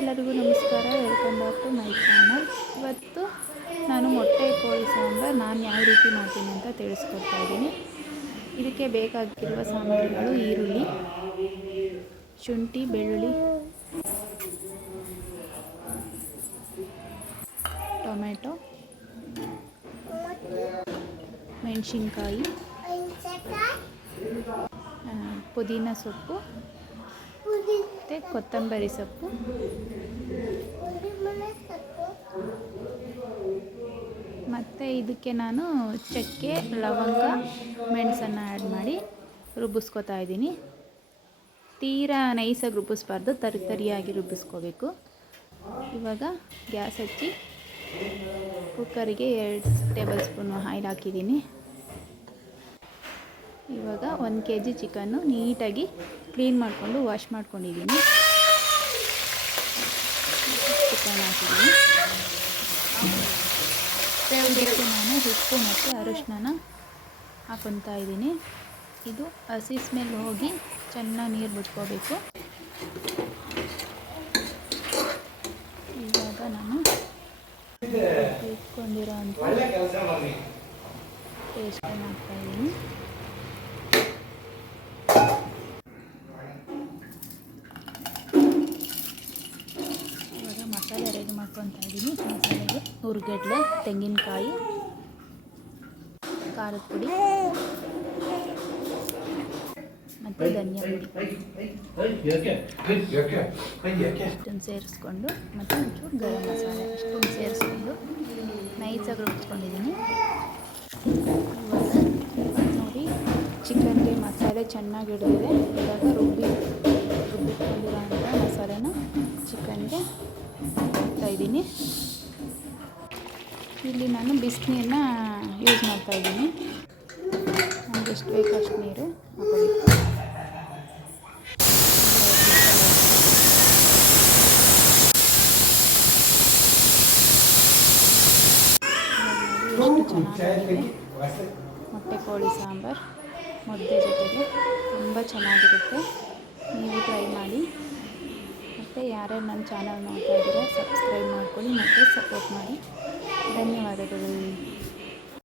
ಎಲ್ಲರಿಗೂ ನಮಸ್ಕಾರ. Welcome back to my channel ಇವತ್ತು ನಾನು ಮೊಟ್ಟೆ ಕೋಳಿ ಸಾಂಬಾರು ನಾನು ಯಾವ ರೀತಿ ಮಾಡ್ತೀನಿ ಅಂತ ತಿಳಿಸ್ಕೊಡ್ತಾ ಇದ್ದೀನಿ. ಇದಕ್ಕೆ ಬೇಕಾಗಿರುವ ಸಾಮಗ್ರಿಗಳು ಈರುಳ್ಳಿ, ಶುಂಠಿ, ಬೆಳ್ಳುಳ್ಳಿ, ಟೊಮೆಟೊ, ಮೆಣಸಿನ್ಕಾಯಿ ಪುದೀನ ಸೊಪ್ಪು ಮತ್ತು ಕೊತ್ತಂಬರಿ ಸೊಪ್ಪು. ಮತ್ತು ಇದಕ್ಕೆ ನಾನು ಚಕ್ಕೆ ಲವಂಗ ಮೆಣಸನ್ನು ಆ್ಯಡ್ ಮಾಡಿ ರುಬ್ಬಿಸ್ಕೊತಾ ಇದ್ದೀನಿ. ತೀರಾ ನೈಸಾಗಿ ರುಬ್ಬಿಸ್ಬಾರ್ದು ತರಿ ತರಿಯಾಗಿ ರುಬ್ಬಿಸ್ಕೋಬೇಕು. ಇವಾಗ ಗ್ಯಾಸ್ ಹಚ್ಚಿ ಕುಕ್ಕರಿಗೆ ಎರಡು ಟೇಬಲ್ ಸ್ಪೂನು ಆಯಿಲ್ ಹಾಕಿದ್ದೀನಿ. ಇವಾಗ ಒಂದು ಕೆ ಜಿ ಚಿಕನ್ನು ನೀಟಾಗಿ ಕ್ಲೀನ್ ಮಾಡಿಕೊಂಡು ವಾಶ್ ಮಾಡ್ಕೊಂಡಿದ್ದೀನಿ. ಚಿಕನ್ ಹಾಕಿದ್ದೀನಿ. ಇದಕ್ಕೆ ನಾನು ಉಪ್ಪು ಮತ್ತು ಅರಶಿನ ಹಾಕೊತಾ ಇದ್ದೀನಿ. ಇದು ಹಸಿ ಸ್ಮೆಲ್ ಹೋಗಿ ಚೆನ್ನಾಗಿ ನೀರು ಬಿಟ್ಕೋಬೇಕು. ಇವಾಗ ನಾನು ಇಟ್ಕೊಂಡಿರೋ ಅಂಥ ಟೇಸ್ಟ್ ಹಾಕ್ತಾಯಿದ್ದೀನಿ ಇವಾಗ ಮಾಡ್ಕೊತಾ ಇದ್ದೀನಿ ಮಸಾಲೆಗೆ ಹುರ್ಗಡ್ಲೆ ತೆಂಗಿನಕಾಯಿ, ಖಾರದ ಪುಡಿ, ಮತ್ತು ಧನಿಯಾ ಪುಡಿ. ಇಷ್ಟನ್ನು ಸೇರಿಸ್ಕೊಂಡು ಮತ್ತು ಒಂಚೂರು ಗರಂ ಮಸಾಲೆ ಇಷ್ಟನ್ನು ಸೇರಿಸ್ಕೊಂಡು ನೈಸಾಗಿ ರುಬ್ಬಿಸ್ಕೊಂಡಿದ್ದೀನಿ ಇವಾಗ ನೋಡಿ ಚಿಕನ್ಗೆ ಮಸಾಲೆ ಚೆನ್ನಾಗಿ ಇವಾಗ ರುಬ್ಬಿ ಇಲ್ಲಿ ನಾನು ಬಿಸಿನೀರನ್ನ ಯೂಸ್ ಮಾಡ್ತಾ ಇದ್ದೀನಿ. ನಮ್ಗೆ ಎಷ್ಟು ಬೇಕು ನೀರು ಹಾಕೋಬೇಕು ಮೊಟ್ಟೆ ಕೋಳಿ ಸಾಂಬಾರು, ಮುದ್ದೆ ಜೊತೆಗೆ ತುಂಬ ಚೆನ್ನಾಗಿರುತ್ತೆ. ನೀವು ಟ್ರೈ ಮಾಡಿ. ಮತ್ತು ಯಾರ್ಯಾರು ನನ್ನ ಚಾನಲ್ ನೋಡ್ತಾ ಇದ್ದೀರಾ, ಸಬ್ಸ್ಕ್ರೈಬ್ ಮಾಡ್ಕೊಳ್ಳಿ ಮತ್ತು ಸಪೋರ್ಟ್ ಮಾಡಿ. ಧನ್ಯವಾದಗಳು.